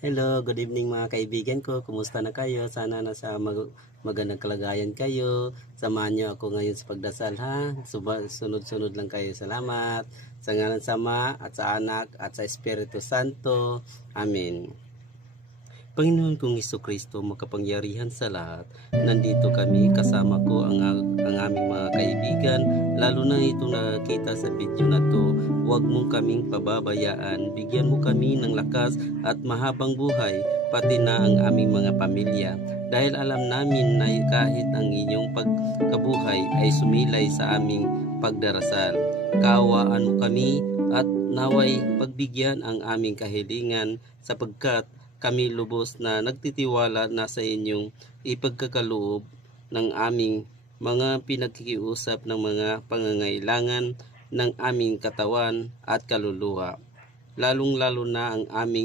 Hello, good evening mga kaibigan ko. Kumusta na kayo? Sana nasa magandang kalagayan kayo. Samahan niyo ako ngayon sa pagdasal ha. Sunod-sunod lang kayo. Salamat. Sa ngalan sa Ama at sa Anak at sa Espiritu Santo. Amen. Panginoon kong Kristo, makapangyarihan sa lahat, nandito kami, kasama ko ang aming mga kaibigan, lalo na itong nakakita sa video na to. Huwag mong kaming pababayaan, bigyan mo kami ng lakas at mahabang buhay, pati na ang aming mga pamilya. Dahil alam namin na kahit ang inyong pagkabuhay ay sumilay sa aming pagdarasal. Kaawaan mo kami at naway pagbigyan ang aming kahilingan sapagkat kami lubos na nagtitiwala na sa inyong ipagkakaloob ng aming mga pinagkikiusap ng mga pangangailangan ng aming katawan at kaluluwa, lalong-lalo na ang aming